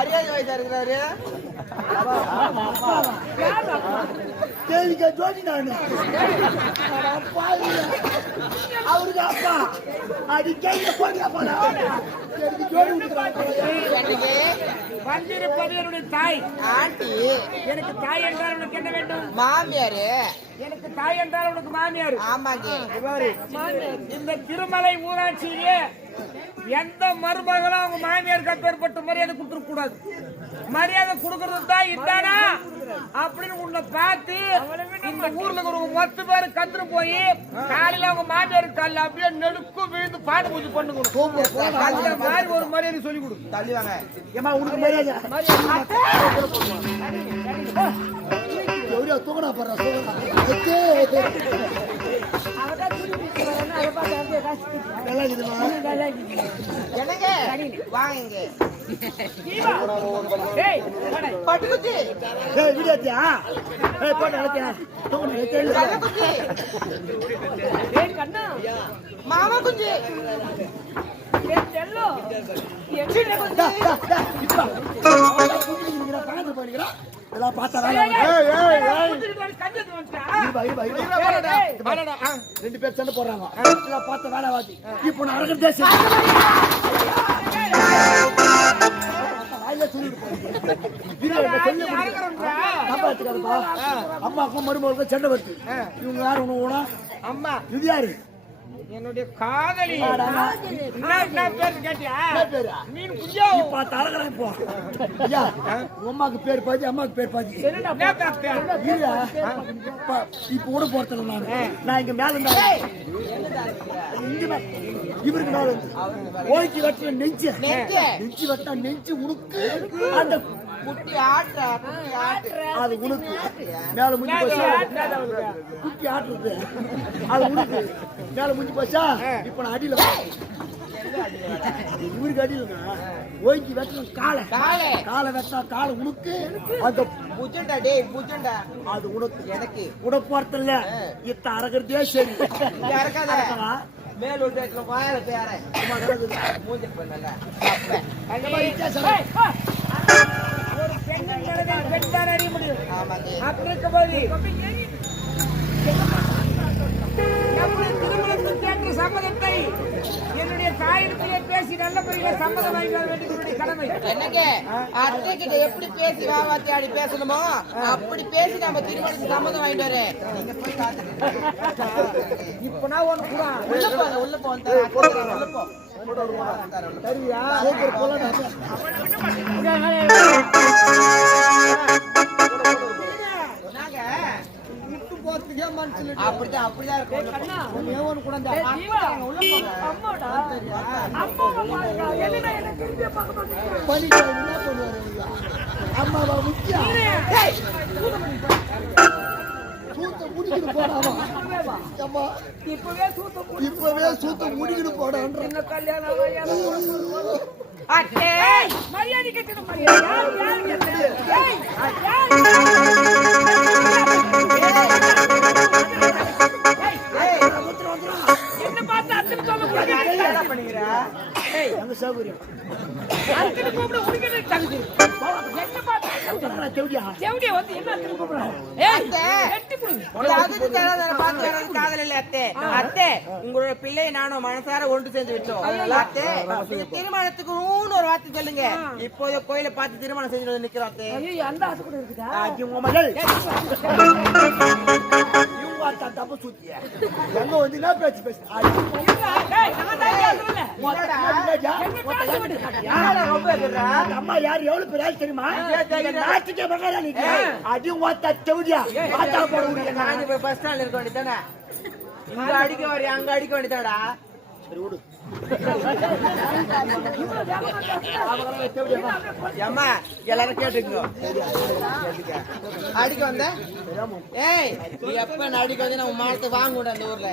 மரியாதை வயசா இருக்கிறாரு. தேவிக்கா ஜோதி நானு. அவருக்கு அப்பா. அடி போடுறா போடா எனக்கு ஜோடி விட்டுக்கிறாங்க எனக்கு வந்திருப்பது என்னுடைய தாய். ஆண்டி. எனக்கு தாய் என்றால் உனக்கு என்ன வேண்டும்? மாமியாரு. எனக்கு தாய் என்றால் உனக்கு மாமியார். ஆமாங்க. இந்த திருமலை ஊராட்சியிலே எந்த மருமகளும் அவங்க மாமியார் கப்பேற்பட்ட மரியாதை கொடுத்துட கூடாது. மரியாதை கொடுக்கறது தான் இதானா? அப்படின்னு உன்னை பார்த்து இந்த ஊர்ல இருக்கிற மொத்த பேர் கத்துரு போய் காலையில அவங்க மாமியார் காலைல அப்படியே நெடுக்கும் விழுந்து பாட்டு பூஜை பண்ணுங்க அந்த மாதிரி ஒரு மரியாதை சொல்லி கொடு. தள்ளி வாங்க ஏமா உனக்கு மரியாதை? எவ்வளோ தூக்கணா போடுறா தூக்கணா நல்லா இருக்குதுமா? என்னங்க? வாங்க. பட்டுக்குச்சி ஏய் ஏய் போட்டு ஏய், கண்ணா. மாமா ஏய். ரெண்டு பேர் சண்டை போடுறாங்க இதெல்லாம் பார்த்த வேலை வாதி இப்போ நான் அடக்கிறதே சரி அம்மாக்கும் மருமகளுக்கும் சண்டை வருது இவங்க யாரு ஒண்ணு அம்மா இது யாரு என்னுடைய காதலி பேர் பேரு? இப்போ அம்மாக்கு பேர் பாதி அம்மாக்கு பேர் பாதி இப்ப- கூட போறதுல நான் நான் இங்க மேல இருந்தா இவருக்கு இருந்து. ஓய்க்கு வெட்டின நெஞ்சு. நெஞ்சு. வெட்டினா நெஞ்சு உனக்கு. அந்த குட்டி அது உனக்கு. மேல முடிஞ்சு போச்சா? குட்டி ஆட்டுறது. அது உனக்கு. மேல முடிஞ்சு போச்சா? இப்ப நான் அடியில இவருக்கு அடியிலங்க ஓய்க்கு வெட்டின காலை. காலை. காலை வெட்டினா காலை உனக்கு. அந்த புஜண்டா டேய் புஜண்டா. அது உனக்கு. எனக்கு. கூட போறதில்ல இத்த அரகிறதே சரி. அரக்கவா? மேல் ஒரு இடத்துல வாயில பேர. மூஞ்சி பண்ணல ஒரு பெண்ணின் மனதில் பெண் தான் அறிய முடியும். அப்படி இருக்கும்போது நம்முடைய திருமணத்துக்கு கேட்ட சம்மதத்தை என்னுடைய தாயிடத்திலே பேசி நல்ல முறையில் சம்மதம் வாங்கி வர கடமை என்னங்க? அத்தை கிட்ட எப்படி பேசி வாவாத்தி ஆடி பேசணுமோ அப்படி பேசி நம்ம திருமணத்துக்கு சம்மதம் வாங்கிட்டு வரேன். நீங்க போய் காத்துட்டு இப்ப நான் ஒண்ணு கூட உள்ள போங்க உள்ள போங்க உள்ள போ. சரியா? சூப்பர் போலாம் போறதுக்கே மனசுல அப்படிதான் அப்படிதான் இருக்கும். ஏவன் கூட இந்த? அம்மாவா முக்கியம் சூத்த முடிக்கிட்டு போடாமா இப்பவே சூத்த இப்பவே சூத்த முடிக்கிட்டு போடான்ற என்ன கல்யாணம் அட்டே. மரியாதை கட்டணும் மரியாதை. யார் யார் கேட்டது? எனக்கு காதல் இல்ல அத்தை. அத்தை உங்களோட பிள்ளையை நானும் மனசார ஒன்று சேர்ந்து விட்டோம். அத்தை திருமணத்துக்கு ஒரு வார்த்தை சொல்லுங்க. இப்போது கோயிலை பார்த்து திருமணம் செஞ்சு நிக்கிறோம் அந்த கூட இருக்குதா? அத்தா தப்பு சுத்திய எங்க வந்து என்ன பேச்சு பேசு அம்மா யார் எவ்வளவு பெரிய தெரியுமா நாட்டுக்கே நீ அடி ஓத்த செவடியா ஆத்தா போட முடியும் காஞ்சி போய் பஸ் ஸ்டாண்ட்ல இருக்க வேண்டியதானே இங்க அடிக்க வரையா அங்க அடிக்க வேண்டியதாடா ஏம்மா எல்லாரும் கேட்டுக்கோ அடிக்க வந்த ஏய் நீ எப்ப அடிக்க வந்து நான் மானத்தை வாங்க விட அந்த ஊர்ல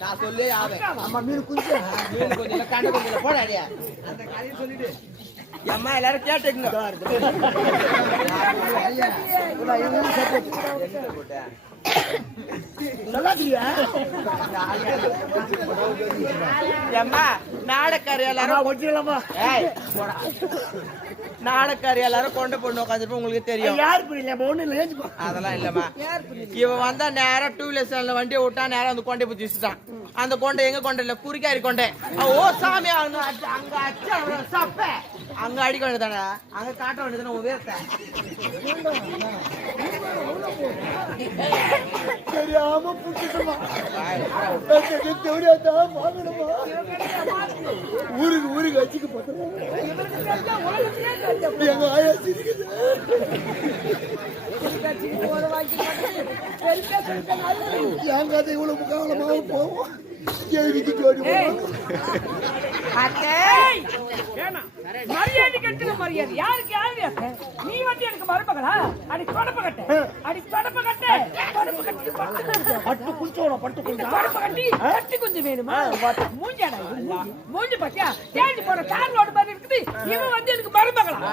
நான் சொல்லி ஆவேன் அம்மா மீன் குஞ்சு மீன் கொஞ்சம் கண்ணு கொஞ்சம் போடா அடியா அந்த கதையை சொல்லிட்டு அம்மா எல்லாரும் கேட்டுக்கணும் நாடக்காரி எல்லாரும் ஒட்டிடலாமா. நாடக்காரி எல்லாரும் கொண்ட பொண்ணு உட்காந்துருப்போம் உங்களுக்கு தெரியும். யார் புரியல? ஒண்ணு இல்லை ஏஞ்சுப்பா அதெல்லாம் இல்லம்மா. இவன் வந்தா நேரா டூ வீலர் வண்டியை விட்டா நேரா அந்த கொண்டை பிடிச்சி வச்சுட்டான் அந்த கொண்டை எங்க கொண்டை இல்ல? குறிக்காரி கொண்டை. ஓ சாமி அங்க அவன சப்ப. அங்க அடிக்க வேண்டியதானே அங்க காட்ட வேண்டியதானே உன் வீரத்தை தெரியாம புடிச்சிட்டுமா தெரியாதா? வாங்கணுமா? ஊருக்கு ஊருக்கு வச்சுக்க பார்த்தோம் எங்க ஆயா சிரிக்குது. என் கதை இவ்வளவு காலமாக போவோம். கேள்விக்கு ஜோடி. மரியாதை கட்டுங்க மரியாதை. யாருக்கு யாரு அத்தை? நீ வந்து எனக்கு மருமகளா? அடி தொடப்ப கட்ட. அடி தொடப்ப கட்ட. தொடப்ப கட்டி பட்டு பட்டு குளிச்சோட பட்டு குளிச்சா தொடப்ப கட்டி கட்டி கொஞ்சம் வேணுமா? மூஞ்சாடா. மூஞ்சி பாத்தியா? தேடி போற கார் ரோடு மாதிரி இருக்குது இவன் வந்து எனக்கு மருமகளா?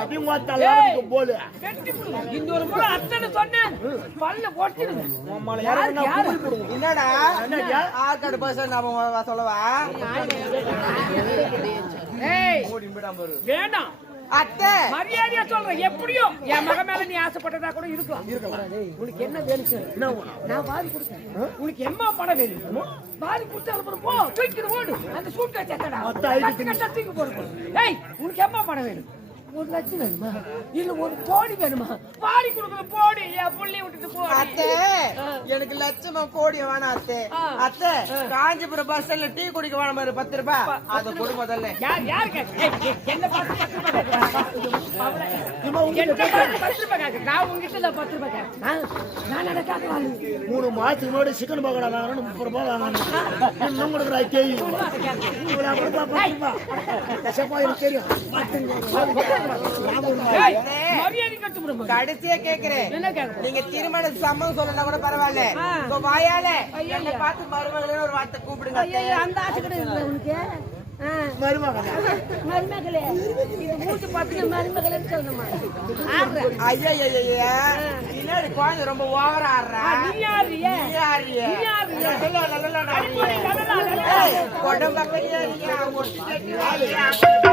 போல கட்டி. இந்த ஒரு முறை அத்தனை சொன்னேன். பல்ல என்னடா? ஆற்காடு பஸ் நான் சொல்லவா ஏய். வேண்டாம். அத்தை. மரியாதையா சொல்றேன். எப்படியோ என் மக மேல நீ ஆசைப்பட்டதா கூட இருக்கலாம். உனக்கு என்ன வேணும் சொல்லு. நான் வாரி கொடுத்தேன். உனக்கு எம்மா பணம் வேணும் வாரி கொடுத்து அனுப்புறோம் போ. தூக்கிட்டு ஓடு. அந்த சூட் வச்சா தூக்கி போடு. ஏய் உனக்கு எம்மா பணம் வேணும்? ஒரு லட்சம் வேணுமா? இல்ல ஒரு கோடி வேணுமா? வாரி கொடுக்குற போடி என் புள்ளைய விட்டுட்டு போ. அத்தை எனக்கு லட்சமா கோடி வேணாம் அத்தை. அத்தை காஞ்சிபுரம் பஸ் ஸ்டாண்ட்ல டீ குடிக்க வேணாம் பாரு பத்து ரூபாய் அதை கொடு முதல்ல. யார் யாரு கேட்க? ஏய், ஏய், என்ன பார்த்து பத்து ரூபாய் பத்து? நான் உங்ககிட்ட பத்து ரூபாய்? நான் கேட்கலாம்? மூணு மாசத்துக்கு முன்னாடி சிக்கன் பக்கோடா வாங்கணும் முப்பது ரூபாய் வாங்கணும் இன்னும் கொடுக்குறா கேள்வி தெரியும். கடைசியா கேக்குறேன்? நீங்க திருமண சம்மதம் சொல்லனா கூட பரவாயில்ல. வாயால. என்ன பார்த்து மருமகளே ஒரு வார்த்தை கூப்பிடுங்க. அந்த ஆசை கூட இல்லை உனக்கு. மருமகளே. மூச்சு சொல்லணுமா? பின்னாடி குழந்தை ரொம்ப ஓவரா ஆடுறா. நீ யாருயே? நீ லலலா.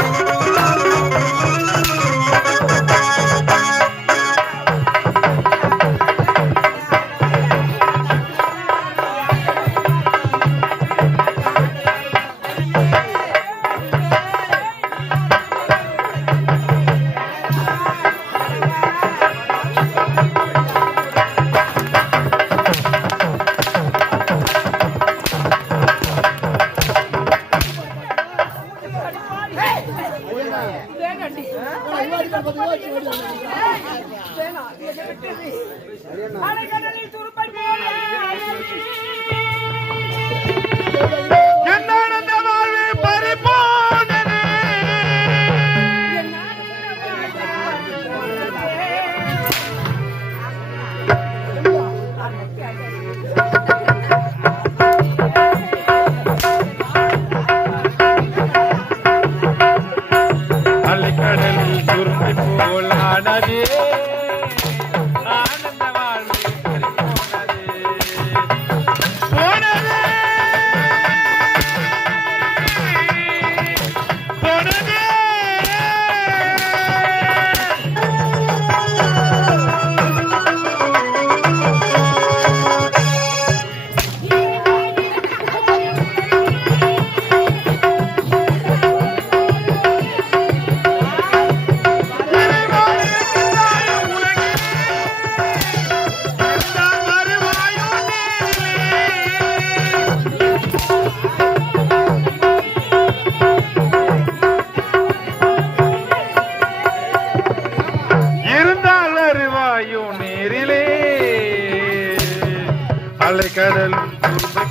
அலைக்கடலும் துரும்பு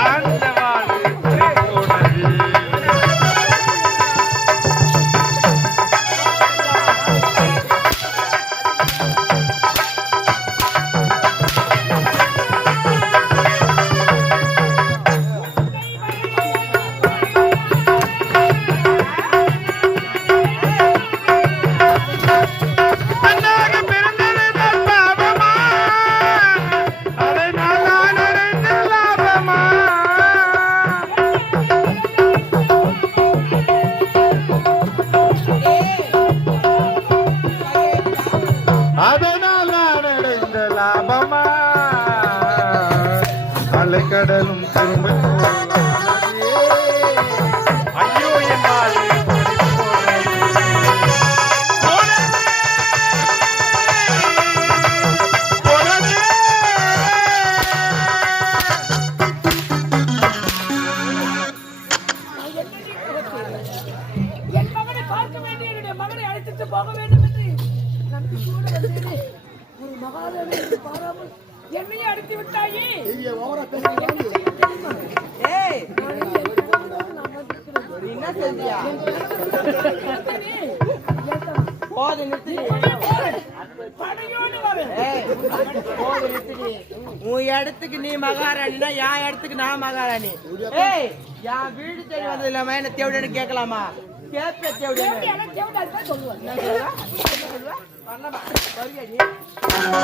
ஆண்டவன் நம்பிக்கையோடு வந்தேனே. ஒரு மகாதேவனை பாராமல் என்னையே அடித்து விட்டாயே என்ன செஞ்சியா போது உன் இடத்துக்கு நீ மகாராணினா என் இடத்துக்கு நான் மகாராணி ஏய் என் வீடு தேடி வந்தது இல்லாம என்ன தேவைன்னு கேட்கலாமா கேப்ப தேவையான தேவதா தான் என்ன சொல்லுவ?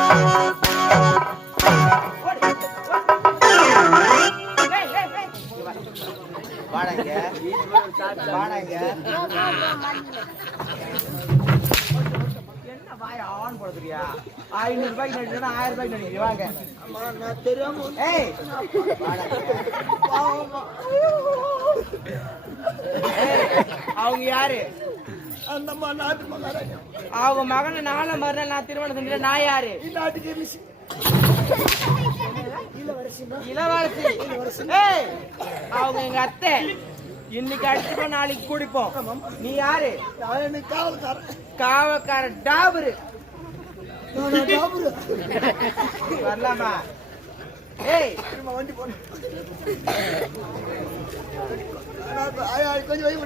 ஆன் போடுறியா ஐநூறு ரூபாய்க்கு நடிச்சா ஆயிரம் ரூபாய்க்கு நடிக்கிறீங்க வாங்க நான் தெரியாம ஏய், அவங்க யாரு அந்த அம்மா நாட்டு மகாராஜா அவங்க மகனை நாள மறுநாள் நான் திருமணம் செஞ்சேன் நான் யாரு? நாட்டுக்கு மிஸ் இளவரசி. அவங்க எங்க அத்தை. இன்னைக்கு அடிச்சுப்போம் நாளைக்கு குடிப்போம். நீ யாரு? காவல்காரன்? காவக்கார டாபரு. வரலாமா? ஏய். திரும்ப வண்டி ஆயா கொஞ்சம் வை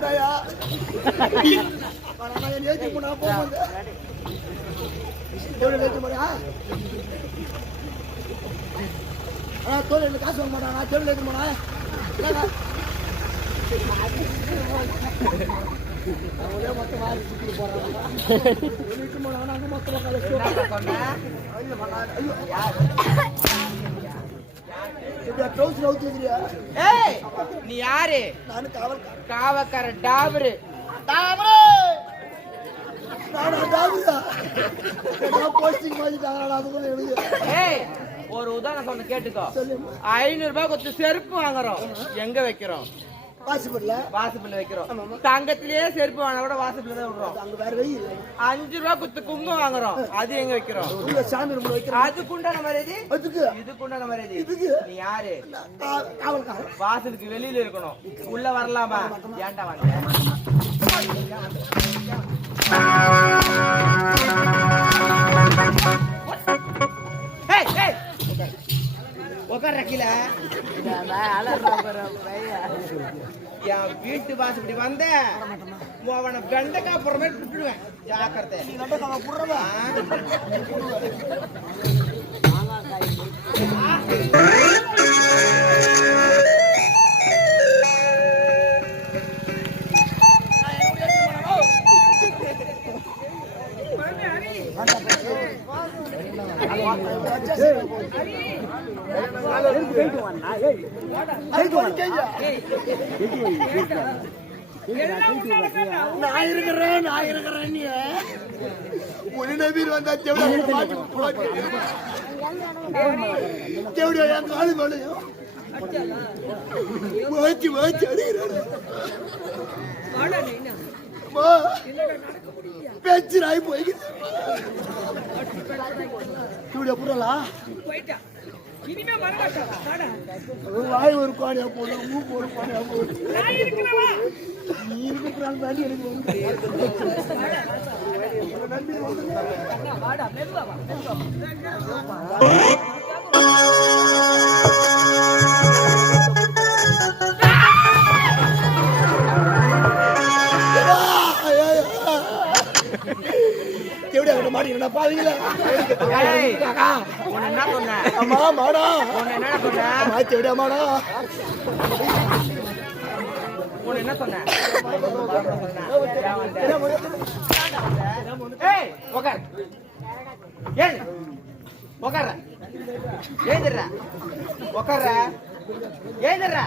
எனக்கு காசு வாங்க மாட்டான் நான் தெருவில் ஏற்றி போனா ஒரே மொத்தம் வாரி சுற்றிட்டு போறாங்க அங்கே மொத்தம் என்னடா சொன்ன? எப்படியா ட்ரௌசர் அவுத்து வைக்கிறியா ஏய் நீ யாரு? காவல்காரன். காவக்கார டாபரு. டாபரு நானா டாபரா நான் போஸ்டிங் பண்ணிட்டாங்களா அதுக்குள்ள எழுதி ஏய் ஒரு உதாரணம் சொன்ன கேட்டுக்கோ. ஐநூறு ரூபாய் கொடுத்து செருப்பு வாங்குறோம். எங்க வைக்கிறோம்? வாசிப்படல. வாசப்பில் வைக்கிறோம். தங்கத்திலேயே செருப்பு வாங்க கூட வாசப்பில் தான் விடுறோம். அங்க வேற வெயில் அஞ்சு ரூபாய் கொடுத்து குங்குமம் வாங்குறோம். அது எங்க வைக்கிறோம்? உள்ள சாமி ரூம்ல வைக்கிறேன் அதுக்குண்டான மரியாதை அதுக்கு. இதுக்குண்டான மரியாதை இதுக்கு? நீ யாரு? காவல்காரன். வாசலுக்கு வெளியில இருக்கணும். உள்ள வரலாமா? ஏன்டா வந்த? ஏய், ஏய். உட்கார்ற என் வீட்டு வாசப்படி வந்த அவனை கண்டக்கா அப்புறமே விட்டுடுவேன் ஜாக்கிரதை நான் இருக்கிறேன் நான் இருக்கிறேன் நீ உன்னை நம்பி வந்தா தேவடியா என் காலு மேலையும் பேச்சு ராய் போய். தேவடியா புரியலா வாய் ஒரு பாடியா போடும் மூக்கு ஒரு பாடியா போடும் நீ இருக்கிறாள் தாண்டி எனக்கு வந்து. ஏய், உன்னை என்ன சொன்னேன் அம்மா மாடா என்ன சொன்னேன் அம்மா தேவடியா மாடா என்ன சொன்னேன் ஏய் உக்கார் ஏன் உக்கார ஏந்திரா உக்கார ஏந்திரா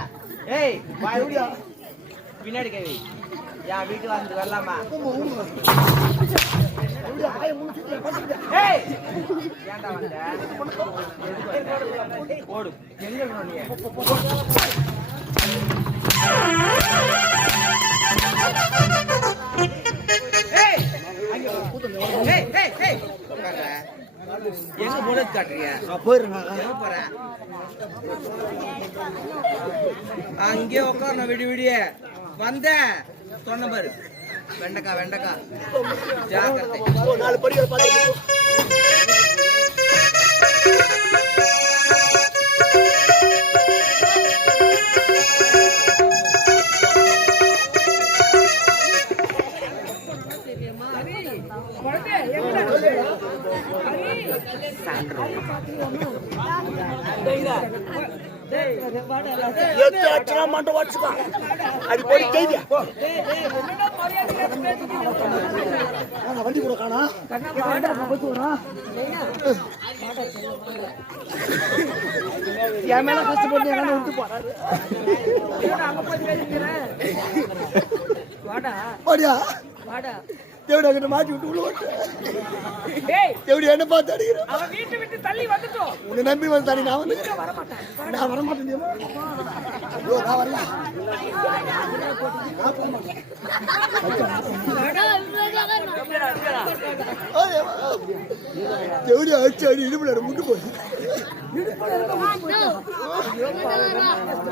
ஏய் வாய் பின்னாடி கை வை. என் வீட்டு வந்து வரலாமா? வந்த? ஓடு. எங்க. எங்க போலீஸ் காட்டுறீங்க? நான் போயிடுறேன் எங்க போற? அங்கே உட்காரணும் விடி விடிய வந்த சொன்ன பாரு. வெண்டக்கா வெண்டக்கா. ஜாக்கிரதை. ஒரு நாலு படிகளை மண்ட வச்சுக்கோ அது போய் கைதியா, வண்டி கூட காணா என் மேல கஷ்டப்பட்டு என் விட்டு போறாரு வாடா வாடா தேவடி அங்கிட்ட மாட்டி விட்டு உள்ள தேவடி என்ன பார்த்து அடிக்கிறேன் அவன் வீட்டை விட்டு தள்ளி வந்துட்டோம் உன்னை நம்பி வந்து தானே நான் வந்து வர மாட்டான் நான் வர மாட்டேன் தெரியுமா? ஐயோ, நான் வரல. தேவடி அடிச்சு அடி இடுப்புல முட்டு போய்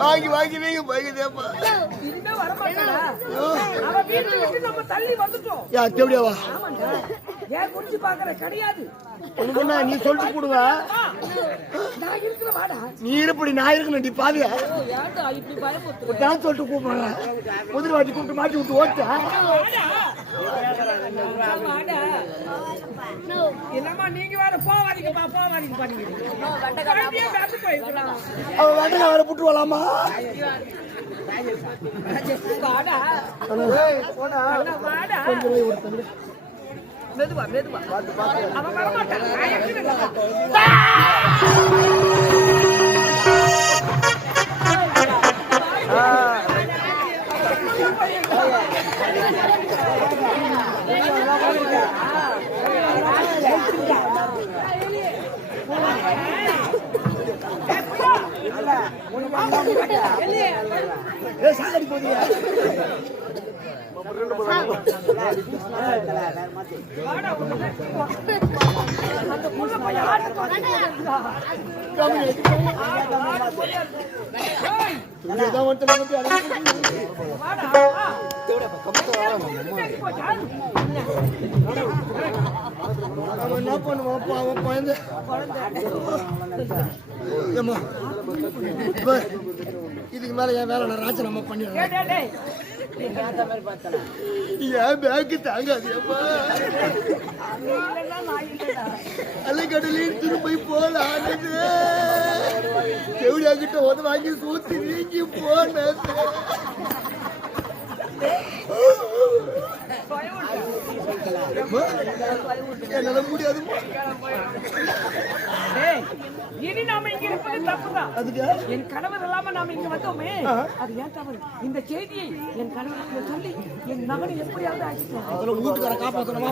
வாங்கி வாங்கி விட்டு நம்ம தள்ளி வந்துட்டோம் யா தேவடியாவா ஆமாண்டா ஏன் குடிச்சு பாக்குற கிடையாது நீ சொல்லிட்டு வாடா நீ இருப்படி நான் இருக்கணும் நீ பாவியா நான் சொல்லிட்டு கூப்பிடுறேன். முதல் வாட்டி கூப்பிட்டு மாட்டி விட்டு ஓட்ட. என்னம்மா நீங்க வேற போவாதீங்கப்பா புட்டு வரலாமா? வாடா அண்ணா, வாடா. மெதுவா மெதுவா. அவன் வர மாட்டான் நான் என்ன பண்ணுவோம் பாவம் குழந்தை இதுக்கு மேல என் வேலை நான் ராஜினாமா பண்ணிடுறேன். என் பேக்கு இல்லைடா. அலைக்கடலையும் திரும்பி போலானது. செவிடியா கிட்ட வந்து வாங்கி சூத்தி நீங்கி போனது. என்னால இனி நாம இங்க என் கணவர் இல்லாம நாம இங்க வந்தோமே. அது ஏன் தவறு? இந்த செய்தியை என் கணவருக்கு சொல்லி என் மகனை எப்படியாவது ஆகிட்டு வீட்டுக்கார காப்பாத்தணுமா?